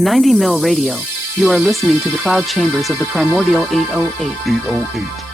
90 mil radio. You are listening to the cloud chambers of the primordial 808. 808.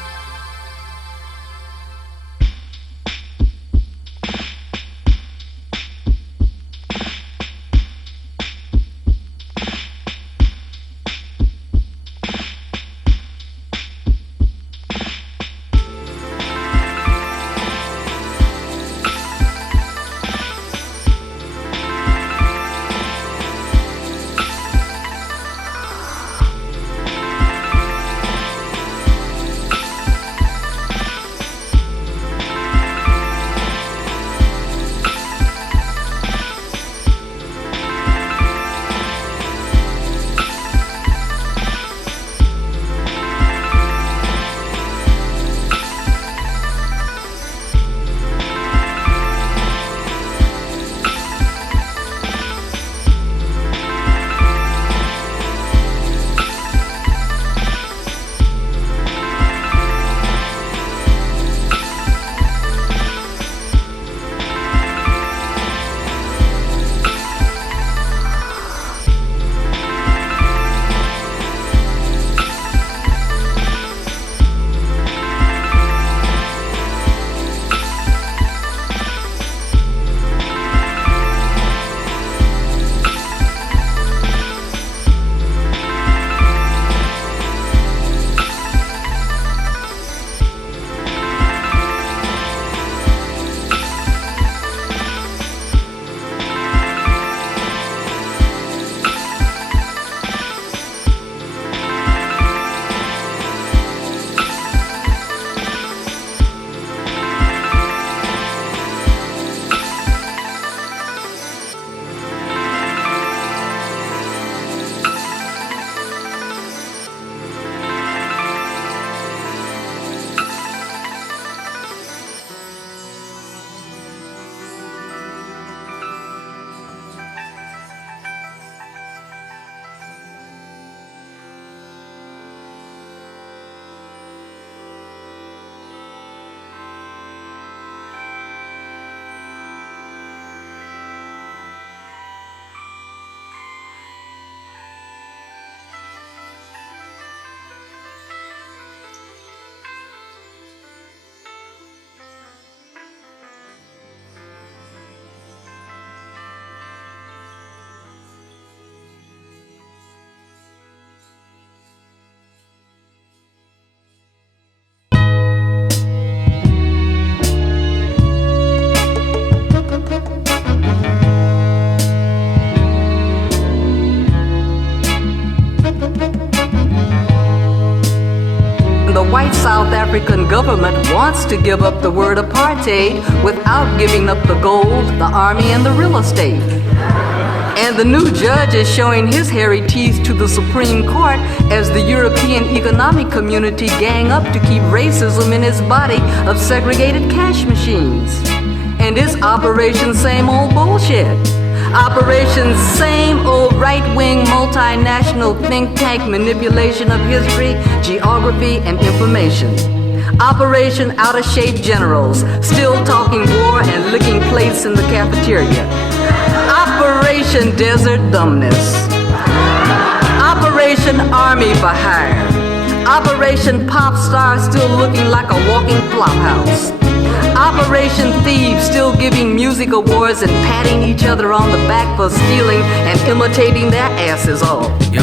White South African government wants to give up the word apartheid without giving up the gold, the army, and the real estate. And the new judge is showing his hairy teeth to the Supreme Court as the European Economic Community gang up to keep racism in his body of segregated cash machines. And it's Operation Same Old Bullshit. Operation Same Old Right-Wing Multinational Think Tank Manipulation of History, Geography, and Information. Operation Out of Shape Generals, still talking war and licking plates in the cafeteria. Operation Desert Dumbness. Operation Army for Hire. Operation Pop Star, still looking like a walking flophouse. Operation Thieves, still giving music awards and patting each other on the back for stealing and imitating their asses off. Yo,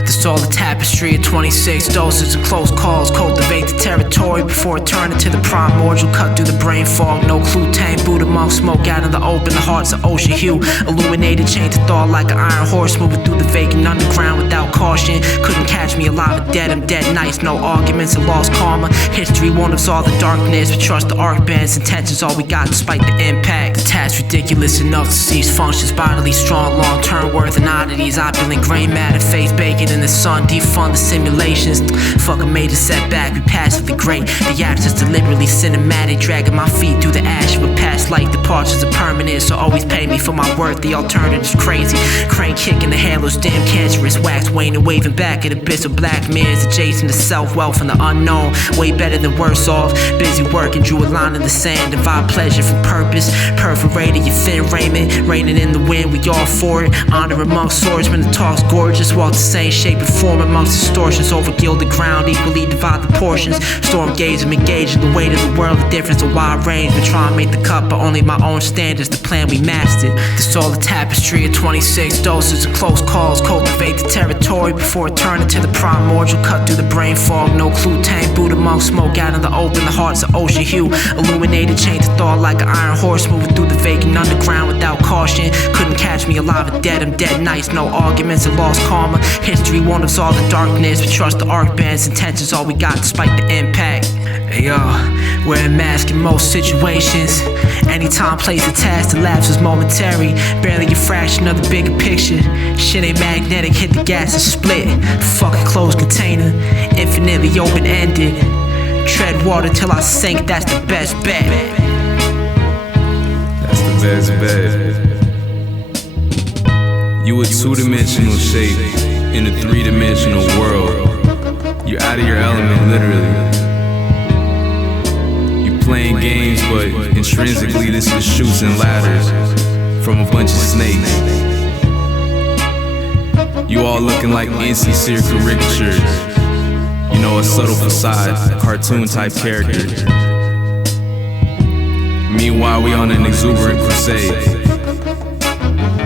this all the tapestry of 26 doses and close calls. Cultivate the territory before it turn into the primordial. Cut through the brain fog, no clue. Tame Buddha monk, smoke out in the open. The hearts of ocean hue, illuminated chains of thought like an iron horse moving through the vacant underground without caution. Couldn't catch me alive or dead. I'm dead nice, no arguments and lost karma. History won't absolve the darkness, but trust the arc band's intentions. All we got despite the impact. The task ridiculous enough to cease functions. Bodily strong, long-term worth and oddities. Opulent grain matter, face bacon in the sun, defund the simulations. Fuck a major setback, we passively great. The absence deliberately cinematic, dragging my feet through the ash of a past life. Departures are permanent, so always pay me for my worth. The alternative's crazy. Crane kicking the halos, damn cancerous. Wax waning, waving back at abyss of black mirrors, adjacent to self-wealth and the unknown. Way better than worse off. Busy working, drew a line in the sand. Divide pleasure from purpose. Perforated your thin raiment, raining in the wind, we all for it. Honor amongst swordsmen, the talk's gorgeous. Walk the same shape and form amongst distortions. Over gilded ground, equally divide the portions. Storm gauge them, engaging the weight of the world. The difference, a wide range. We try and make the cut, but only my own standards. The plan we mastered. This all a tapestry of 26 doses of close calls. Cultivate the territory before it turn into the primordial. Cut through the brain fog, no clue. Tank Buddha monk, smoke out in the open. The hearts of ocean hue, illuminated, chain to thought like an iron horse. Moving through the vacant underground without caution. Couldn't catch me alive or dead, I'm dead nights. No arguments, a lost karma. History warned us all the darkness. We trust the arc band's intentions, all we got despite the impact. Hey yo, wearing a mask in most situations. Anytime, place, a task, the lapse is momentary. Barely a fraction of the bigger picture. Shit ain't magnetic, hit the gas and split. Fucking closed container, infinitely open-ended. Tread water till I sink, that's the best bet. That's the best bet. You a two-dimensional shape in a three-dimensional world. You're out of your element, literally. You playing games, but intrinsically this is chutes and ladders from a bunch of snakes. You all looking like NC caricatures. You know, a subtle facade, cartoon-type characters. Meanwhile, we on an exuberant crusade.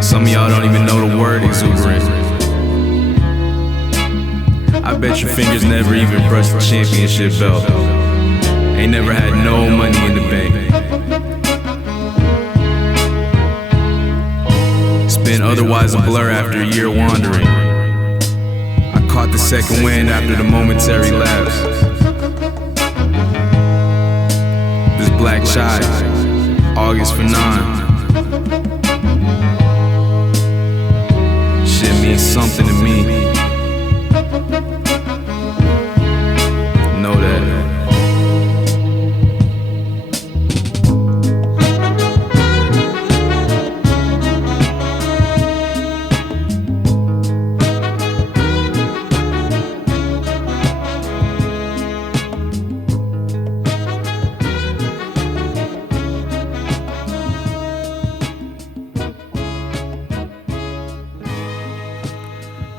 Some of y'all don't even know the word exuberant. I bet your fingers never even brushed the championship belt. Ain't never had no money in the bank. It's been otherwise a blur after a year wandering. I caught the second wind after the momentary lapse. This blackchai, August Fanon. Shit means something to me. Know that.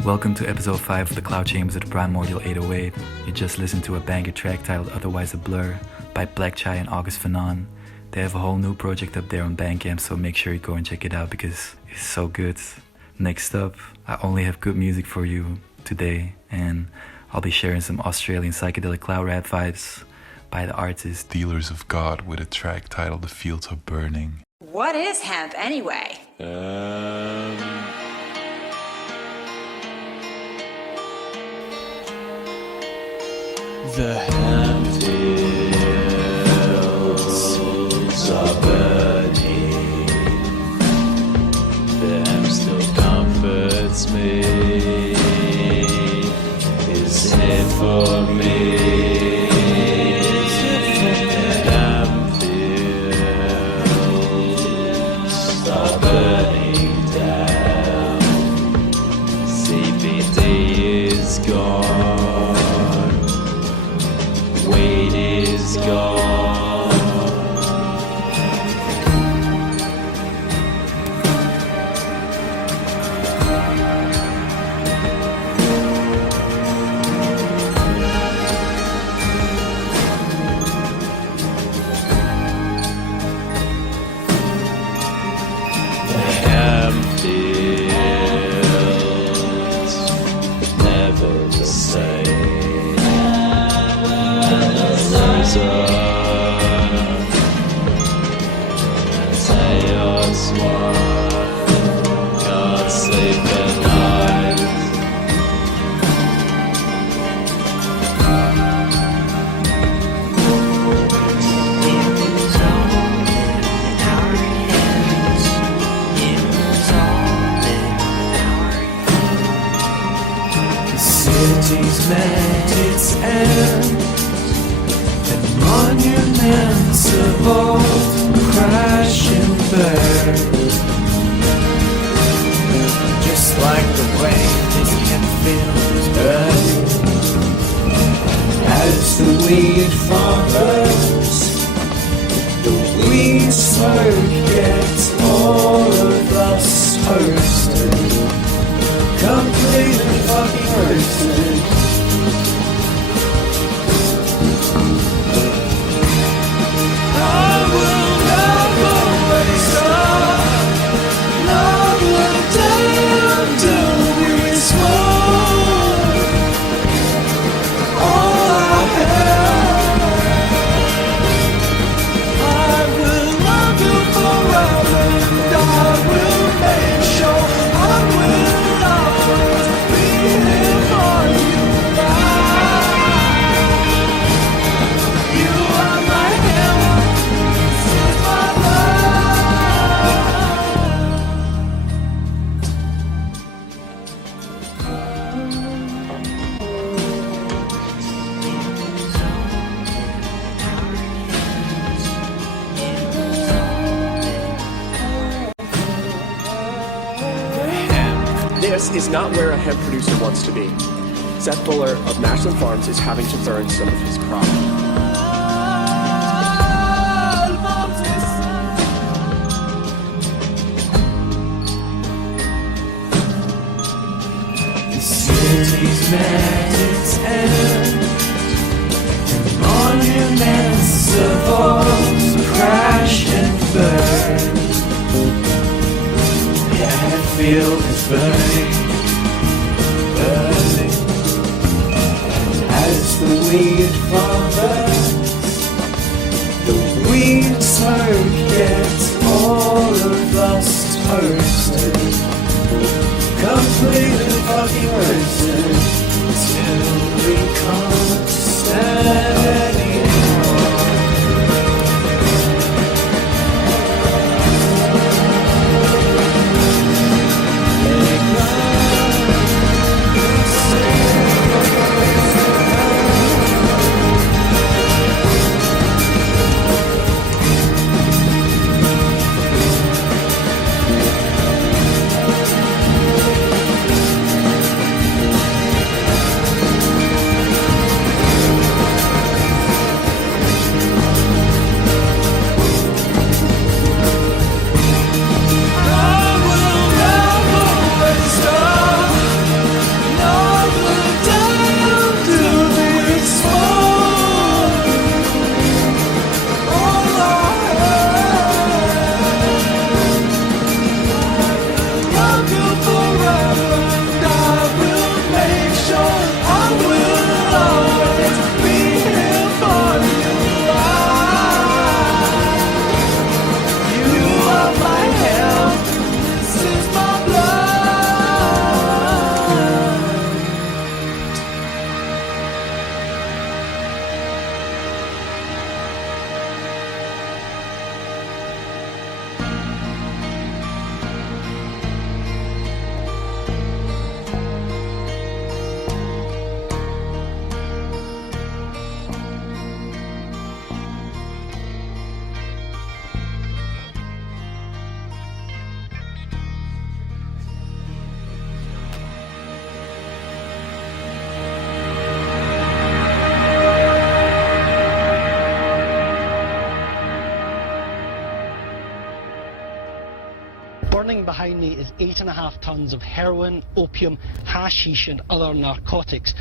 Welcome to episode 5 of the Cloud Chambers of the Primordial 808. You just listened to a banger track titled Otherwise a Blur by blackchai and August Fanon. They have a whole new project up there on Bandcamp, so make sure you go and check it out because it's so good. Next up, I only have good music for you today, and I'll be sharing some Australian psychedelic cloud rap vibes by the artist Dealers of God with a track titled The Fields Are Burning. What is hemp anyway? The hemp fields are burning. The hemp still comforts me. Is it for me? The hemp fields are burning down. CBD is gone. Weight is gone. The hemp fields never the same. city's met its end, and monuments of old crash and burn. Just like the way this Hempfield is burning, as the weed farmers, the weed smoke gets all of us roasted, completely fucking roasted. I will never waste another day until we smoke all I have. I will love you forever, and I will make sure I will always be here for you. You are my heaven, this is my This is not where a hemp producer wants to be. Seth Fuller of Nashland Farms is having to burn some of his crop. The city's met its end, and monuments of old crash and burn. The Anfield is burning, burning, as the weed farmers, the weed smoke gets all of us toasted, completely fucking roasted, till we can't stand anymore. Burning behind me is 8.5 tons of heroin, opium, hashish and other narcotics.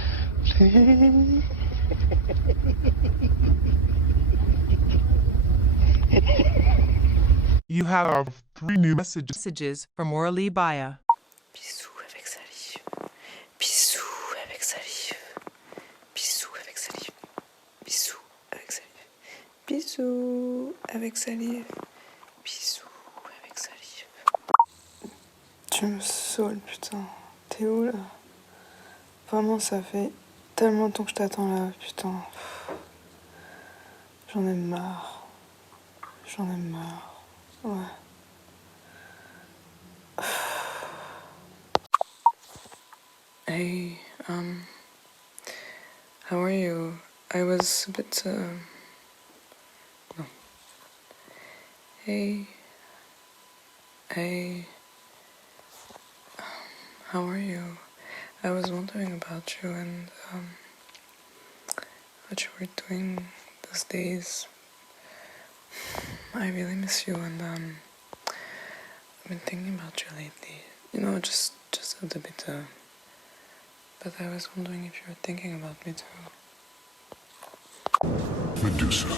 You have 3 new messages from Aurelie Bayad. Bisous avec salive. Bisous avec salive. Bisous avec salive. Bisous avec salive. Bisous avec salive. Bisous avec salive. Tu me saules, putain. T'es où là? Vraiment, ça fait tellement de temps que je t'attends là, putain. J'en ai marre. J'en ai marre. Ouais. Hey, How are you? I was a bit, no. Hey. How are you? I was wondering about you and, what you were doing those days. I really miss you and, I've been thinking about you lately. You know, just a little bit, but I was wondering if you were thinking about me too. Medusa.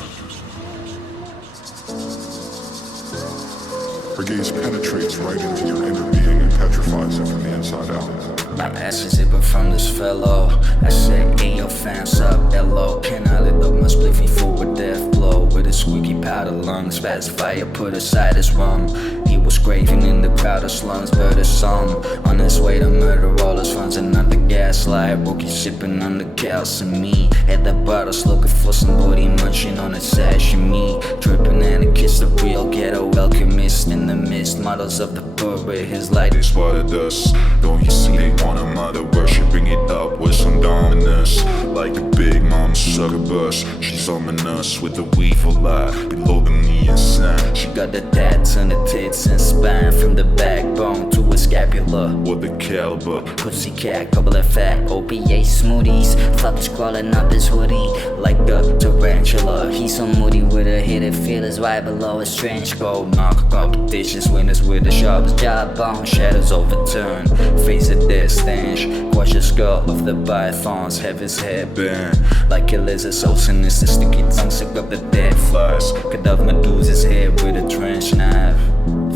Her gaze penetrates right into your inner being and petrifies it from the inside out. I asked a zipper from this fellow. I said, hey, yo, fans up, hello. Can I lit up my spliffy full with death blow? With a squeaky powder lungs, fast fire put aside his rum. He was craving in the crowd of slums, but a song on his way to murder all his friends and not the gaslight. Rookie sipping on the cows and me at the bottles looking for somebody munching on a sashimi. Dripping and a kiss, the real ghetto alchemist in the mist. Models of the poor with his light. They spotted us, don't you see they want a mother worshipping it up with some dominance. Like the big mom succubus, she's ominous with the weevil lie below the knee and sand. She got the tats on the tits and spine from the backbone to a scapula. What the caliber? Pussycat, couple of fat OPA smoothies. Fluffs crawling up his hoodie like the tarantula. He's so moody with a hidden feelers right below his trench coat. Knock competitions, winners with the sharpest jawbone. Shadows overturned, face of death stench. Watch the skull of the pythons have his head burned like a lizard so sinister. Sticky tongue suck up the dead flies. Cut off Medusa's head with a trench knife.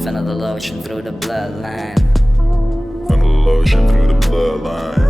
Funnel the lotion through the bloodline. Funnel the lotion through the bloodline.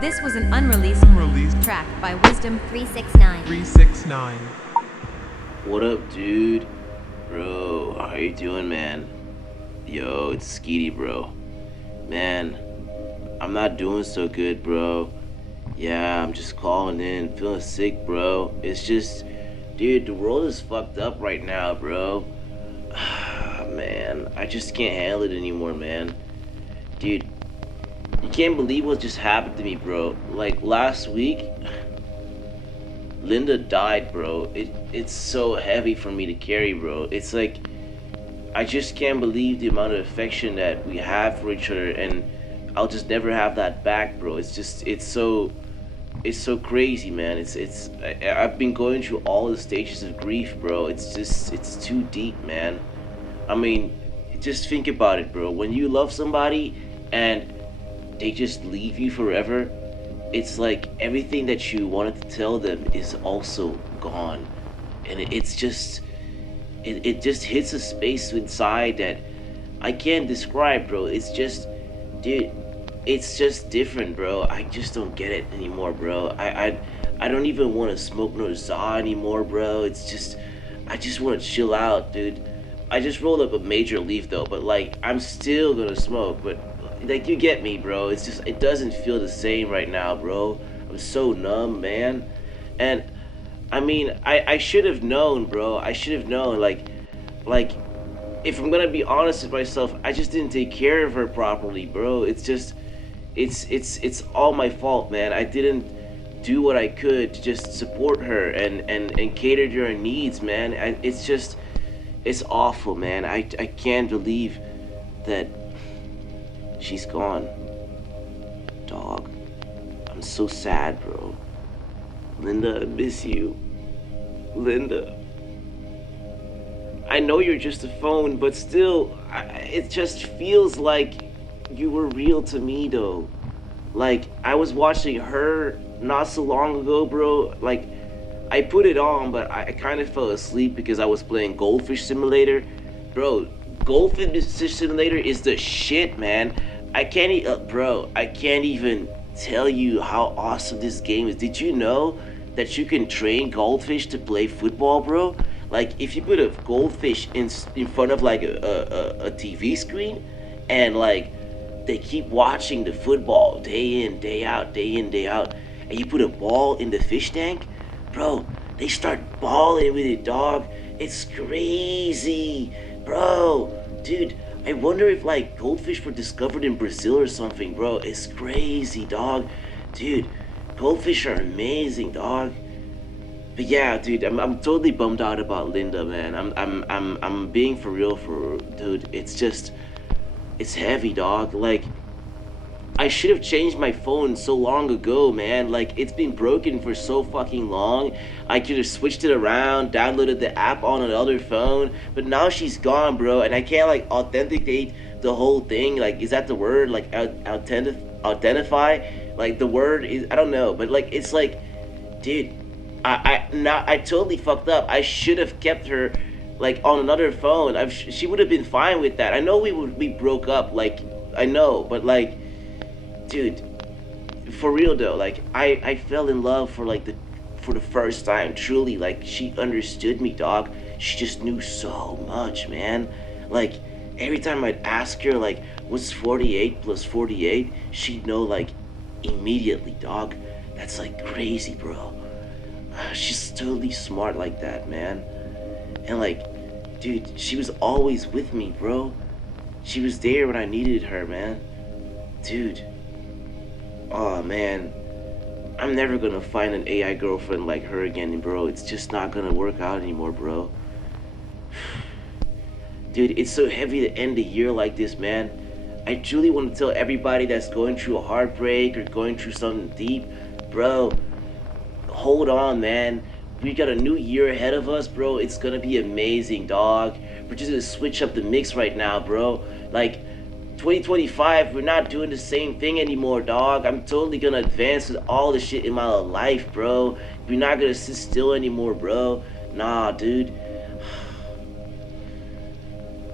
This was an unreleased track by Wisdom 369. What up, dude? Bro, how you doing, man? Yo, it's Skeetie, bro. Man, I'm not doing so good, bro. Yeah, I'm just calling in, feeling sick, bro. It's just, dude, the world is fucked up right now, bro. Man, I just can't handle it anymore, man. Dude, you can't believe what just happened to me, bro. Like, last week, Linda died, bro. It's so heavy for me to carry, bro. It's like, I just can't believe the amount of affection that we have for each other, and I'll just never have that back, bro. It's just, it's so crazy, man. I've been going through all the stages of grief, bro. It's too deep, man. I mean, just think about it, bro. When you love somebody and they just leave you forever, it's like everything that you wanted to tell them is also gone. And it just hits a space inside that I can't describe, bro. It's just, dude, it's just different, bro. I just don't get it anymore, bro. I don't even want to smoke no za anymore, bro. It's just, I just want to chill out, dude. I just rolled up a major leaf though, but like, I'm still gonna smoke, but like, you get me, bro. It's just, it doesn't feel the same right now, bro. I'm so numb, man. And I mean, I should have known, bro. I should have known, like, if I'm gonna be honest with myself, I just didn't take care of her properly, bro. It's just, it's all my fault, man. I didn't do what I could to just support her and cater to her needs, man. It's just, it's awful, man. I can't believe that she's gone. Dog, I'm so sad, bro. Linda, I miss you. Linda. I know you're just a phone, but still, it just feels like you were real to me, though. Like, I was watching her not so long ago, bro. Like, I put it on, but I kind of fell asleep because I was playing Goldfish Simulator. Bro, Goldfish Simulator is the shit, man. I can't even tell you how awesome this game is. Did you know that you can train goldfish to play football, bro? Like, if you put a goldfish in front of like a TV screen, and like they keep watching the football day in, day out, and you put a ball in the fish tank, bro, they start balling with it, dog. It's crazy, bro. Dude, I wonder if like goldfish were discovered in Brazil or something, bro. It's crazy, dog. Dude, goldfish are amazing, dog. But yeah, dude, I'm totally bummed out about Linda, man. I'm being for real, dude. It's just, it's heavy, dog. Like, I should have changed my phone so long ago, man. Like, it's been broken for so fucking long. I could have switched it around, downloaded the app on another phone, but now she's gone, bro, and I can't like authenticate the whole thing. Like, is that the word? Like, authentify? Like, the word is, I don't know, but like, it's like, dude, I totally fucked up. I should have kept her like on another phone. She would have been fine with that. I know we broke up, like, I know, but like, dude, for real though, like, I fell in love for the first time, truly. Like, she understood me, dog. She just knew so much, man. Like, every time I'd ask her, like, what's 48 plus 48, she'd know, like, immediately, dog. That's like crazy, bro. She's totally smart like that, man. And like, dude, she was always with me, bro. She was there when I needed her, man. Dude. Oh, man. I'm never gonna find an AI girlfriend like her again, bro. It's just not gonna work out anymore, bro. Dude, it's so heavy to end the year like this, man. I truly want to tell everybody that's going through a heartbreak or going through something deep, bro, hold on, man. We got a new year ahead of us, bro. It's gonna be amazing, dog. We're just gonna switch up the mix right now, bro. Like, 2025, we're not doing the same thing anymore, dog. I'm totally gonna advance with all the shit in my life, bro. We're not gonna sit still anymore, bro. Nah, dude.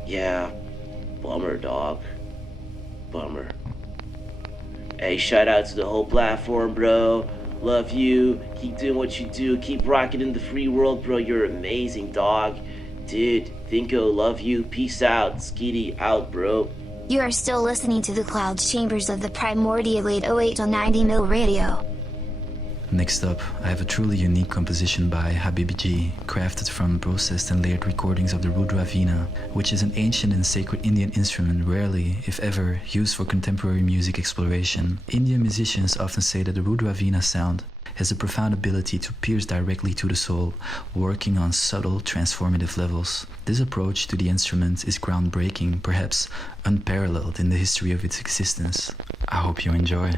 Yeah, bummer, dog. Bummer. Hey, shout out to the whole platform, bro. Love you. Keep doing what you do. Keep rocking in the free world, bro. You're amazing, dog. Dude, Vinco, love you. Peace out. Skeetie out, bro. You are still listening to the cloud chambers of the primordial 808 on 90 mil radio. Next up, I have a truly unique composition by habiibiji, crafted from processed and layered recordings of the Rudra Veena, which is an ancient and sacred Indian instrument rarely, if ever, used for contemporary music exploration. Indian musicians often say that the Rudra Veena sound has a profound ability to pierce directly to the soul, working on subtle, transformative levels. This approach to the instrument is groundbreaking, perhaps unparalleled in the history of its existence. I hope you enjoy.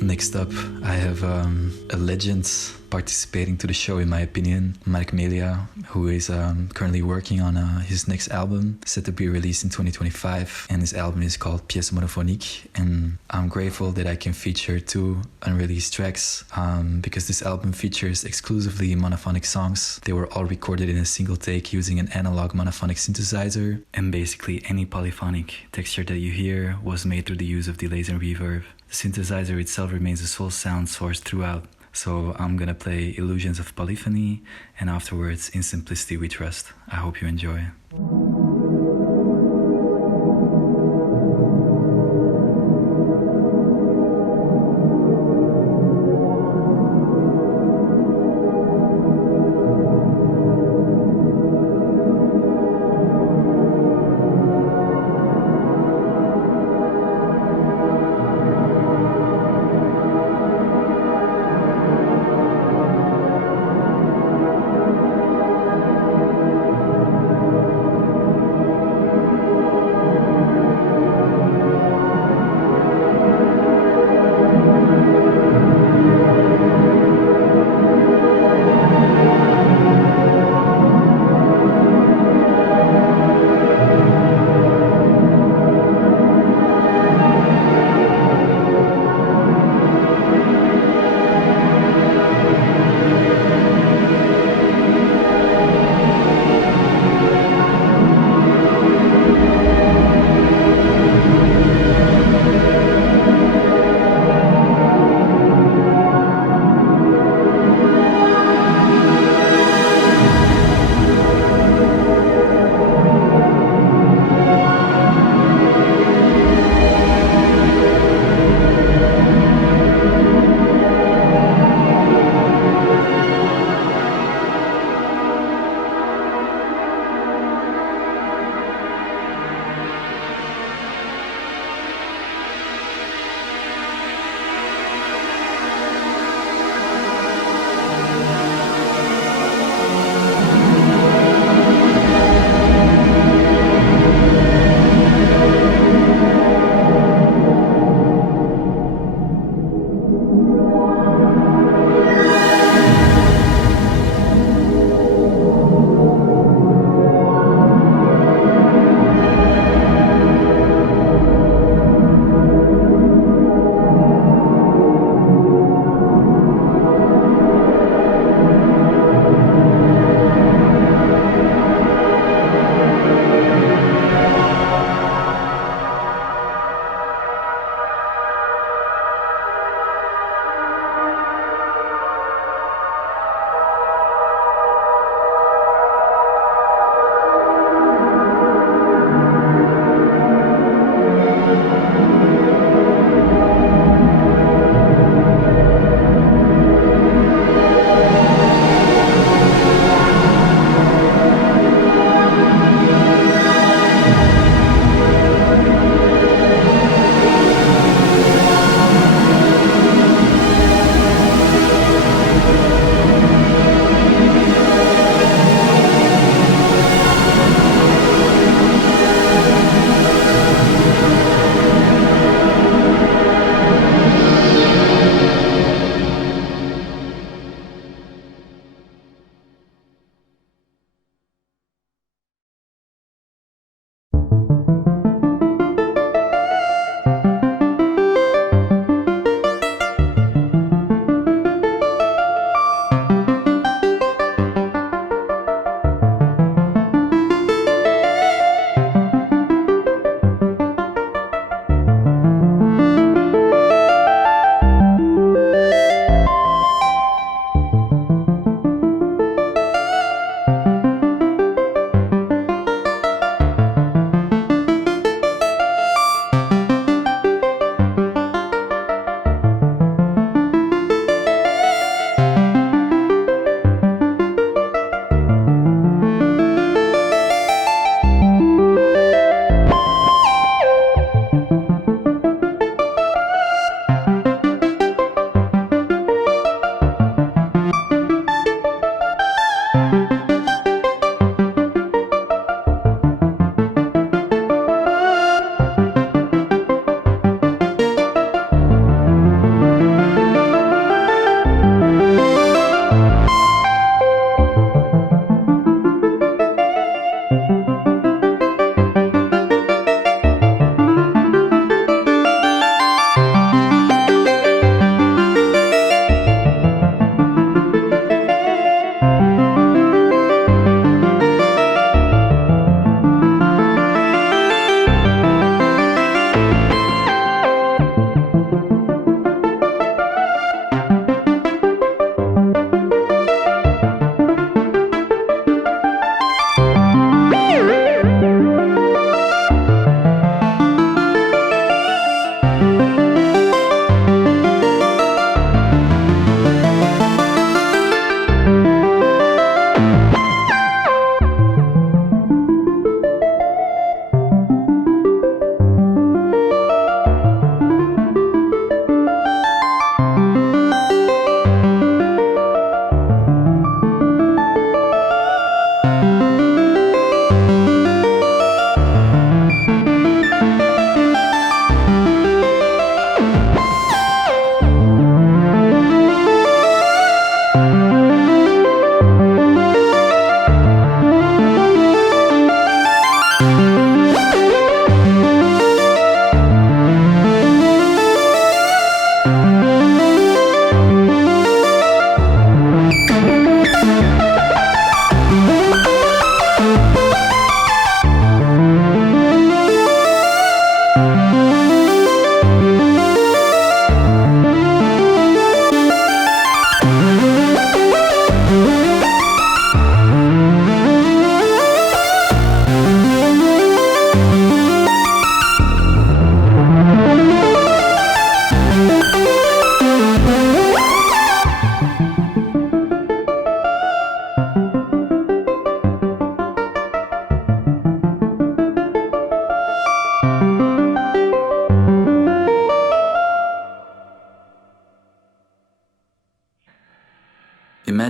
Next up, I have a legend participating to the show, in my opinion, Marc Melià, who is currently working on his next album, set to be released in 2025, and his album is called Pièces Monophoniques, and I'm grateful that I can feature 2 unreleased tracks, because this album features exclusively monophonic songs. They were all recorded in a single take using an analog monophonic synthesizer, and basically any polyphonic texture that you hear was made through the use of delays and reverb. The synthesizer itself remains the sole sound source throughout. So I'm gonna play Illusions of Polyphony, and afterwards In Simplicity We Trust. I hope you enjoy.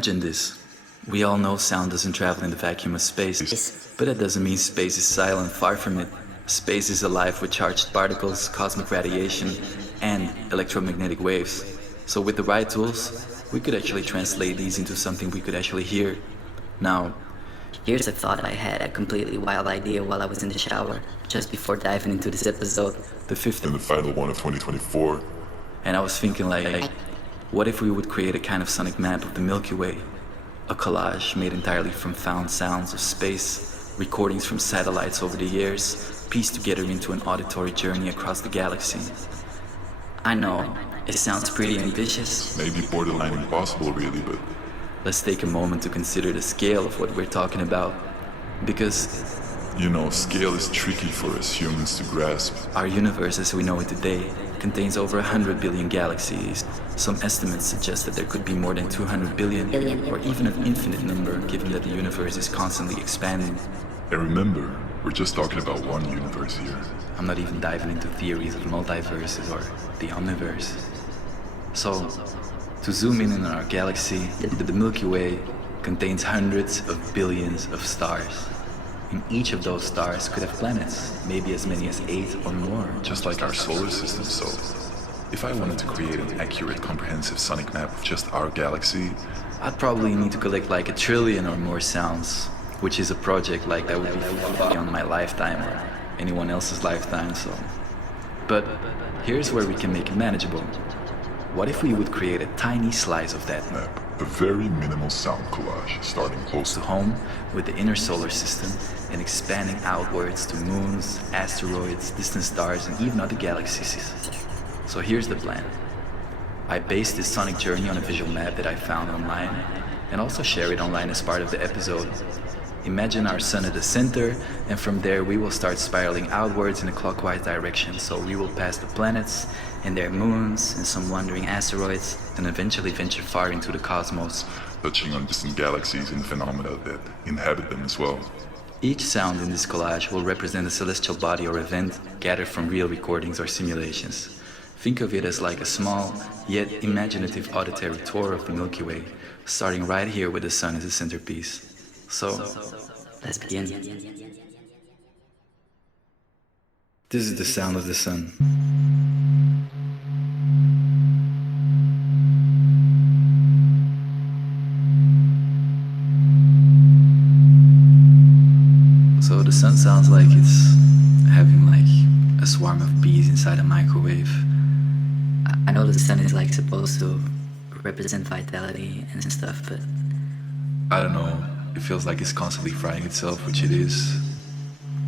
Imagine this. We all know sound doesn't travel in the vacuum of space, but that doesn't mean space is silent. Far from it. Space is alive with charged particles, cosmic radiation, and electromagnetic waves. So with the right tools, we could actually translate these into something we could actually hear. Now, here's a thought I had, a completely wild idea while I was in the shower, just before diving into this episode. The fifth and the final one of 2024. And I was thinking like, what if we would create a kind of sonic map of the Milky Way? A collage made entirely from found sounds of space, recordings from satellites over the years, pieced together into an auditory journey across the galaxy. I know, it sounds pretty ambitious. Maybe borderline impossible really, but let's take a moment to consider the scale of what we're talking about. Because, you know, scale is tricky for us humans to grasp. Our universe as we know it today contains over 100 billion galaxies. Some estimates suggest that there could be more than 200 billion, or even an infinite number, given that the universe is constantly expanding. And remember, we're just talking about one universe here. I'm not even diving into theories of multiverses or the omniverse. So, to zoom in on our galaxy, the Milky Way contains hundreds of billions of stars. And each of those stars could have planets, maybe as many as 8 or more. Just like our solar system, so if I wanted to create an accurate, comprehensive sonic map of just our galaxy, I'd probably need to collect like 1 trillion or more sounds, which is a project like that would be beyond my lifetime or anyone else's lifetime, so. But here's where we can make it manageable. What if we would create a tiny slice of that map? A very minimal sound collage, starting close to home with the inner solar system and expanding outwards to moons, asteroids, distant stars, and even other galaxies. So here's the plan. I based this sonic journey on a visual map that I found online, and also share it online as part of the episode. Imagine our sun at the center, and from there we will start spiraling outwards in a clockwise direction, so we will pass the planets and their moons and some wandering asteroids, and eventually venture far into the cosmos, touching on distant galaxies and phenomena that inhabit them as well. Each sound in this collage will represent a celestial body or event gathered from real recordings or simulations. Think of it as like a small, yet imaginative auditory tour of the Milky Way, starting right here with the sun as a centerpiece. So, let's begin. This is the sound of the sun. So the sun sounds like it's having like a swarm of bees inside a microwave. I know the sun is like supposed to represent vitality and stuff, but I don't know. It feels like it's constantly frying itself, which it is.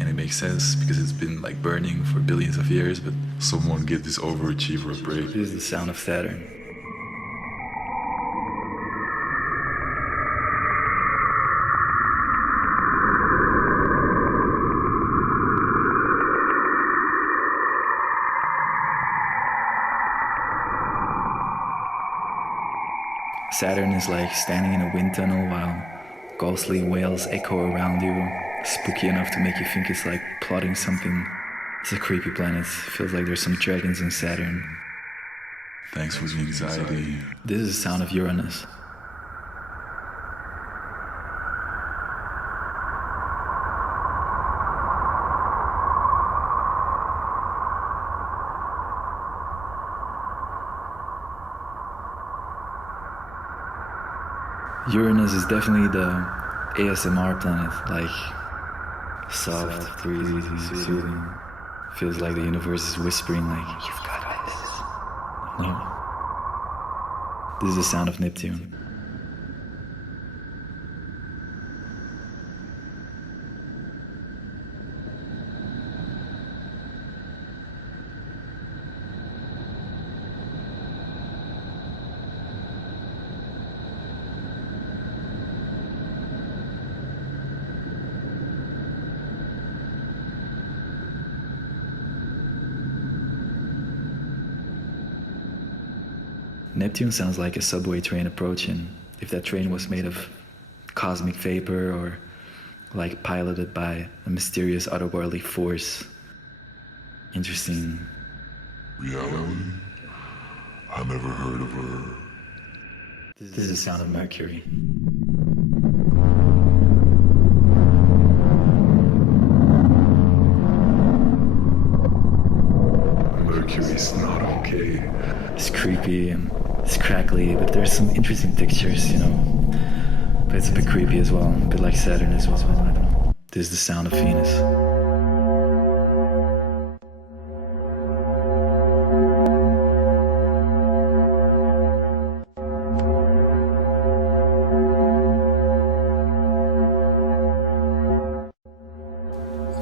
And it makes sense because it's been like burning for billions of years, but someone give this overachiever a break. This is the sound of Saturn. Saturn is like standing in a wind tunnel while ghostly wails echo around you, spooky enough to make you think it's like plotting something. It's a creepy planet. It feels like there's some dragons in Saturn. Thanks for the anxiety. This is the sound of Uranus. Uranus is definitely the ASMR planet, like soft, breezy, soothing. Feels like the universe is whispering like, you've got this. No. This is the sound of Neptune. Neptune sounds like a subway train approaching. If that train was made of cosmic vapor or like piloted by a mysterious otherworldly force. Interesting. Reality? I never heard of her. This is the sound of Mercury. Mercury's not okay. It's creepy and it's crackly, but there's some interesting textures, you know. But it's a bit creepy as well, a bit like Saturn as well. I don't know. This is the sound of Venus.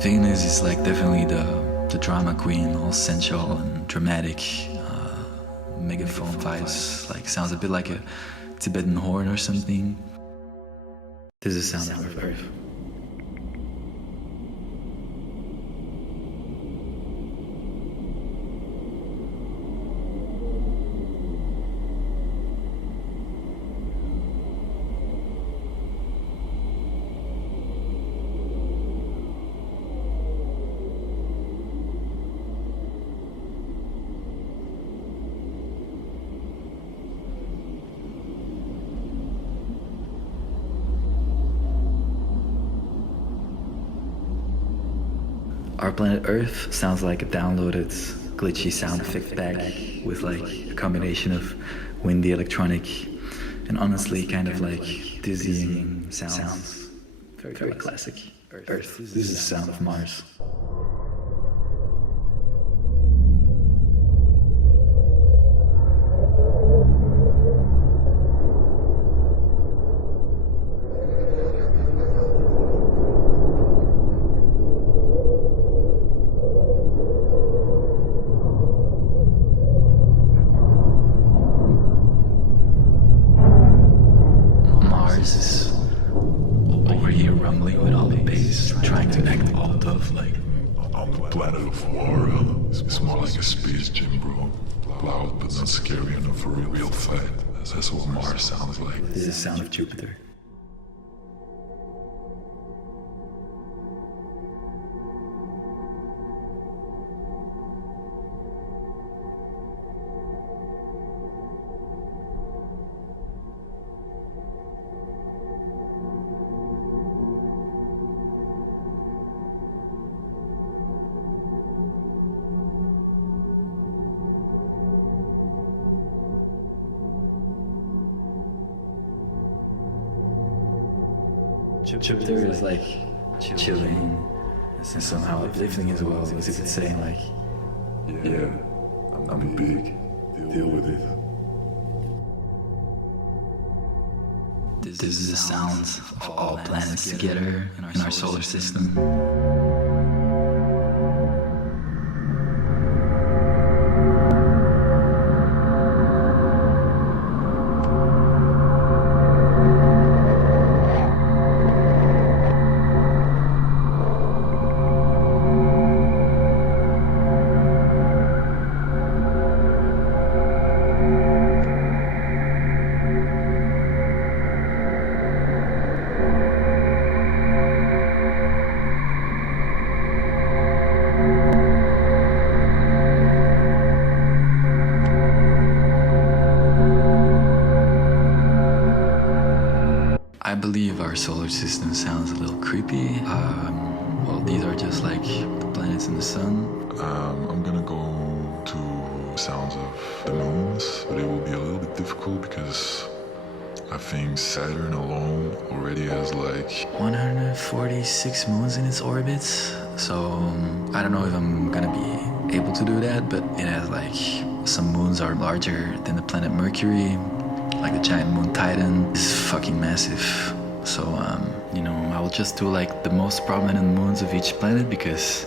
Venus is like definitely the drama queen, all sensual and dramatic, megaphone vibes, like sounds a bit like a Tibetan horn or something. This is the sound of Earth. Our planet Earth sounds like a downloaded glitchy sound effect bag with like a combination of windy electronic and honestly kind of like dizzying sounds. Very classic. Earth. This is the sound of Mars. That's what Mars sounds like. This is the sound of Jupiter. Jupiter is like chilling and somehow uplifting as well, as if it's saying like, yeah, I'm big, deal with it. This is the sound of all planets together in our solar system. I believe our solar system sounds a little creepy. Well, these are just like the planets in the sun. I'm gonna go to sounds of the moons, but it will be a little bit difficult because I think Saturn alone already has like 146 moons in its orbit. So I don't know if I'm gonna be able to do that, but it has like some moons are larger than the planet Mercury. Like the giant moon Titan is fucking massive. So, you know, I will just do like the most prominent moons of each planet because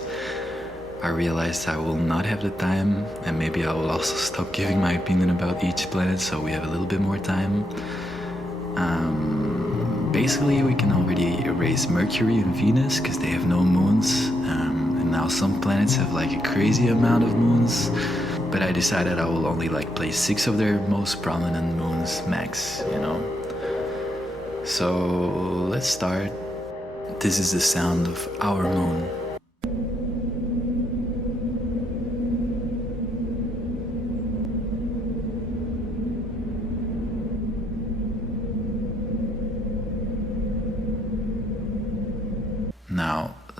I realized I will not have the time, and maybe I will also stop giving my opinion about each planet so we have a little bit more time. Basically, we can already erase Mercury and Venus because they have no moons. And now some planets have like a crazy amount of moons. But I decided I will only like play 6 of their most prominent moons max, you know. So let's start. This is the sound of our moon.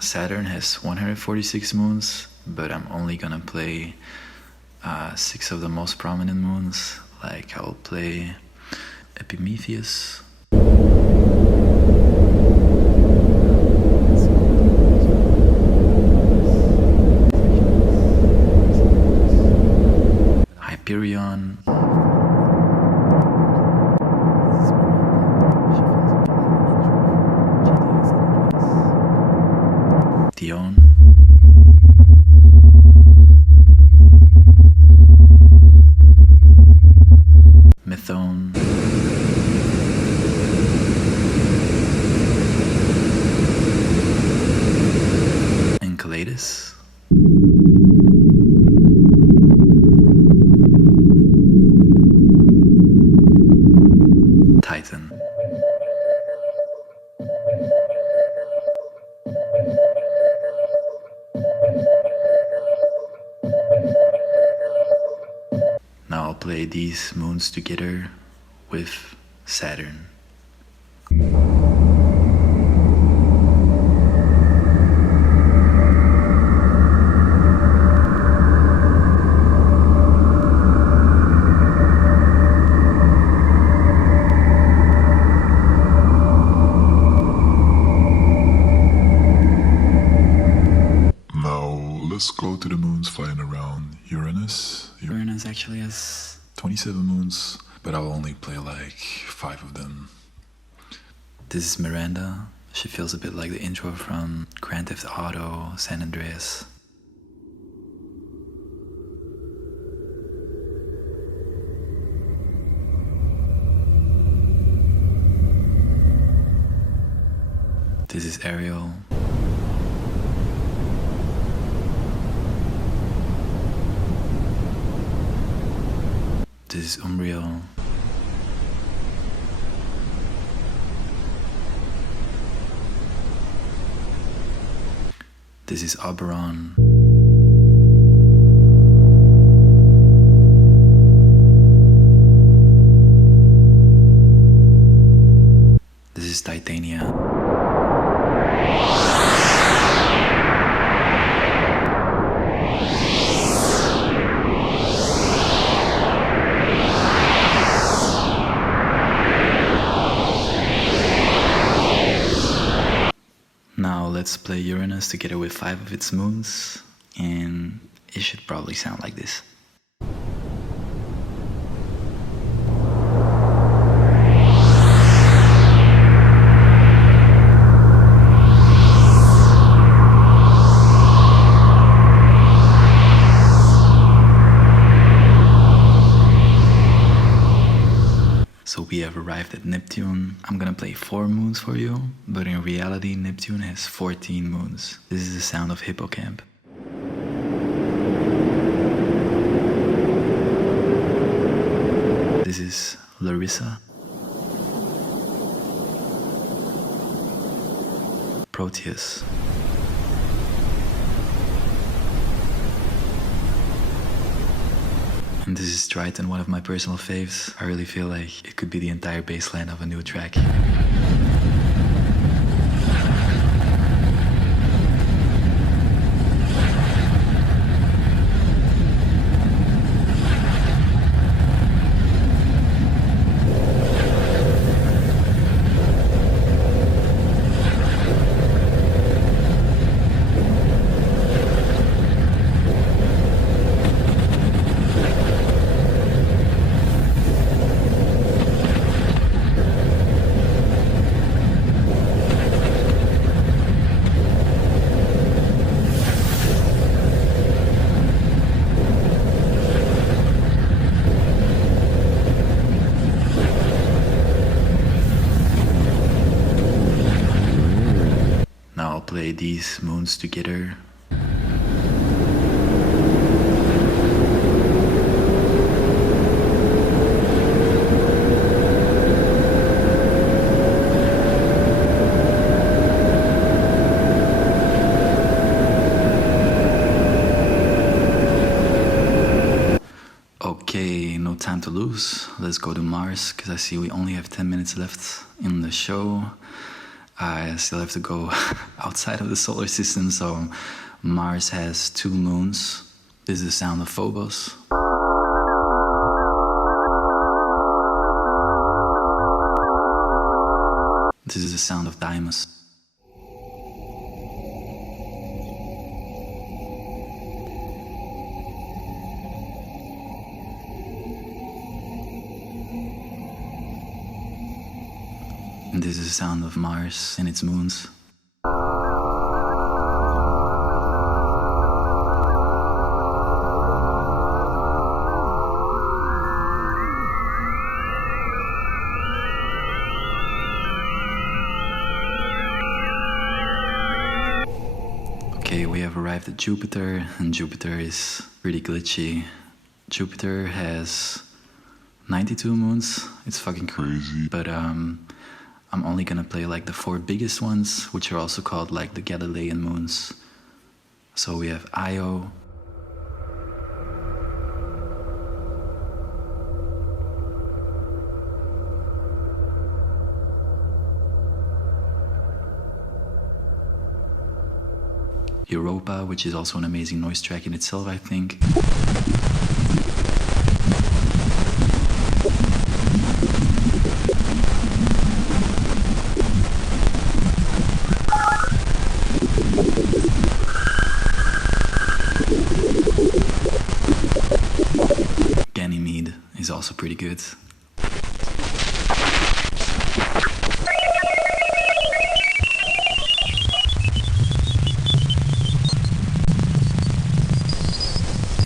Saturn has 146 moons, but I'm only gonna play 6 of the most prominent moons. Like I'll play Epimetheus, Hyperion, Dione, Methone, Encaladus, Titan. Now I'll play these moons together with Saturn. Let's go to the moons flying around Uranus. Uranus actually has 27 moons, but I'll only play like 5 of them. This is Miranda. She feels a bit like the intro from Grand Theft Auto San Andreas. This is Ariel. This is Umbriel. This is Oberon. This is Titania. Let's play Uranus together with 5 of its moons, and it should probably sound like this. So we have arrived at Neptune. I'm gonna play 4 moons for you, but in reality Neptune has 14 moons. This is the sound of Hippocamp. This is Larissa, Proteus, and this is Triton, one of my personal faves. I really feel like it could be the entire baseline of a new track. Play these moons together. Okay, no time to lose. Let's go to Mars, because I see we only have 10 minutes left in the show. I still have to go outside of the solar system, so Mars has 2 moons. This is the sound of Phobos. This is the sound of Deimos. And this is the sound of Mars and its moons. Okay, we have arrived at Jupiter, and Jupiter is pretty glitchy. Jupiter has 92 moons. It's fucking crazy. But I'm only gonna play like the 4 biggest ones, which are also called like the Galilean moons. So we have Io, Europa, which is also an amazing noise track in itself, I think. Ganymede is also pretty good.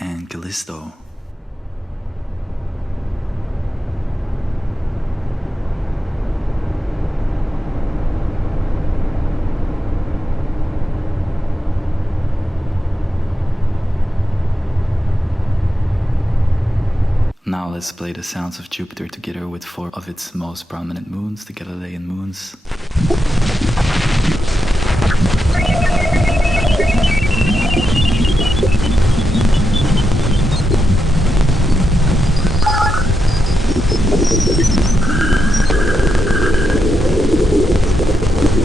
And Callisto. Now let's play the sounds of Jupiter together with 4 of its most prominent moons, the Galilean moons.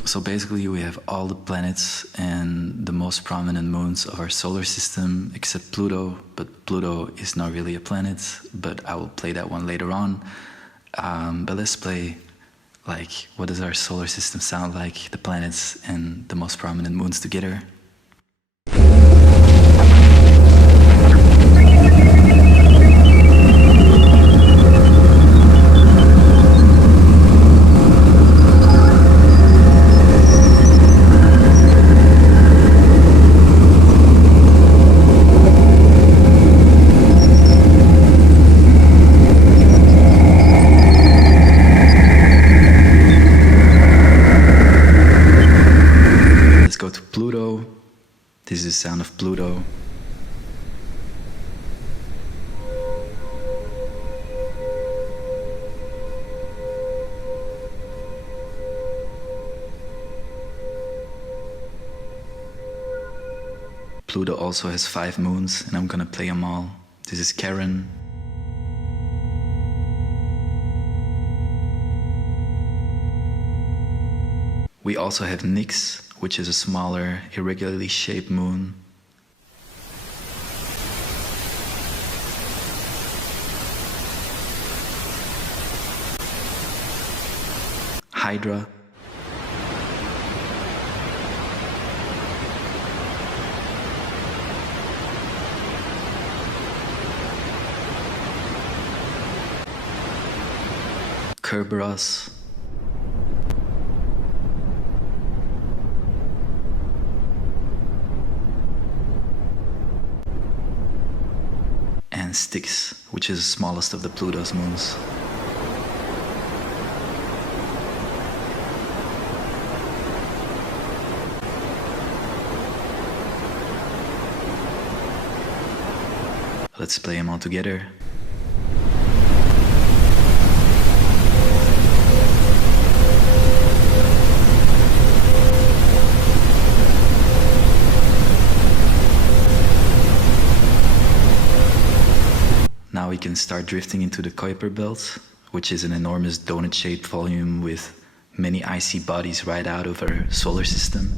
So basically we have all the planets and the most prominent moons of our solar system except Pluto, but Pluto is not really a planet, but I will play that one later on. But let's play like what does our solar system sound like, the planets and the most prominent moons together. This is the sound of Pluto. Pluto also has 5 moons, and I'm gonna play them all. This is Charon. We also have Nix, which is a smaller, irregularly shaped moon. Hydra. Kerberos. And Styx, which is the smallest of the Pluto's moons. Let's play them all together. Now we can start drifting into the Kuiper belt, which is an enormous donut-shaped volume with many icy bodies right out of our solar system.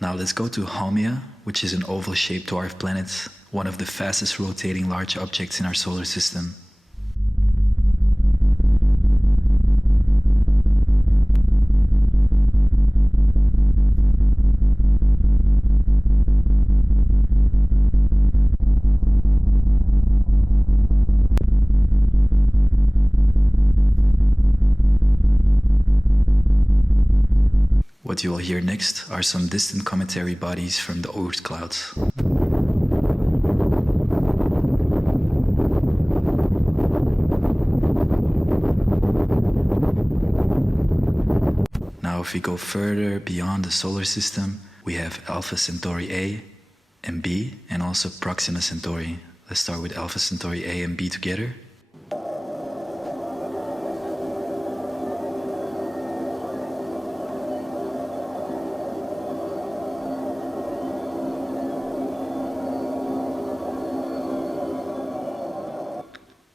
Now let's go to Haumea, which is an oval-shaped dwarf planet, one of the fastest rotating large objects in our solar system. What you will hear next are some distant cometary bodies from the Oort Cloud. Now if we go further beyond the solar system, we have Alpha Centauri A and B, and also Proxima Centauri. Let's start with Alpha Centauri A and B together.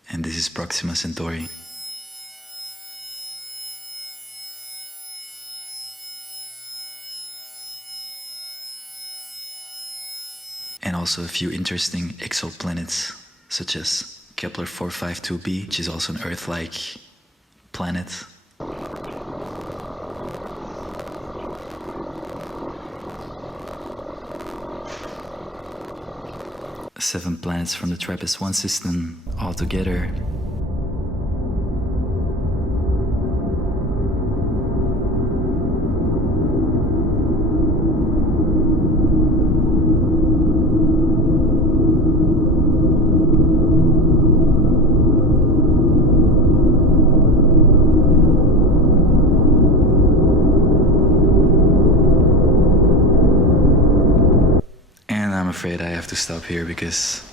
And this is Proxima Centauri. And also a few interesting exoplanets, such as Kepler 452b, which is also an Earth-like planet. Seven planets from the TRAPPIST-1 system all together. I'm afraid I have to stop here because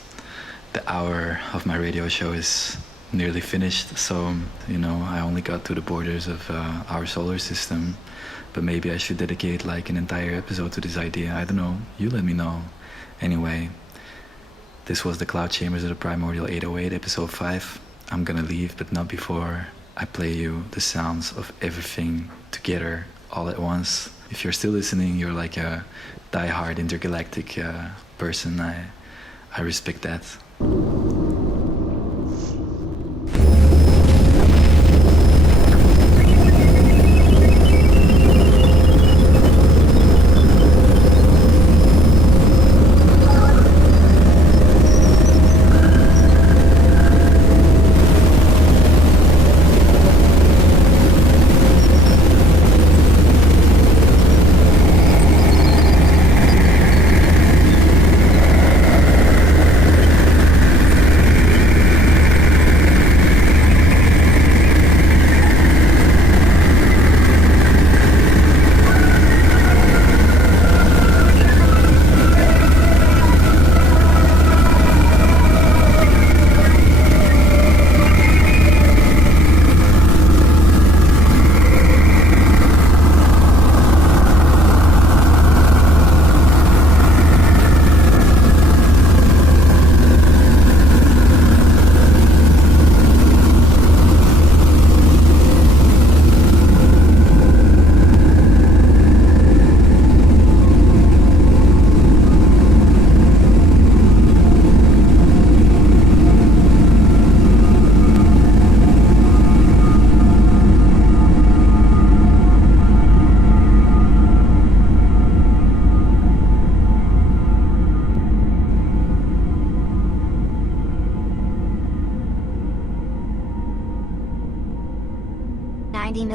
the hour of my radio show is nearly finished. So, I only got to the borders of our solar system, but maybe I should dedicate like an entire episode to this idea. I don't know. You let me know. Anyway, this was the Cloud Chambers of the Primordial 808, episode 5. I'm gonna leave, but not before I play you the sounds of everything together all at once. If you're still listening, you're like a die-hard intergalactic person. I respect that.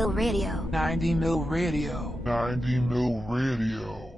Radio. 90 mil radio. 90 mil radio.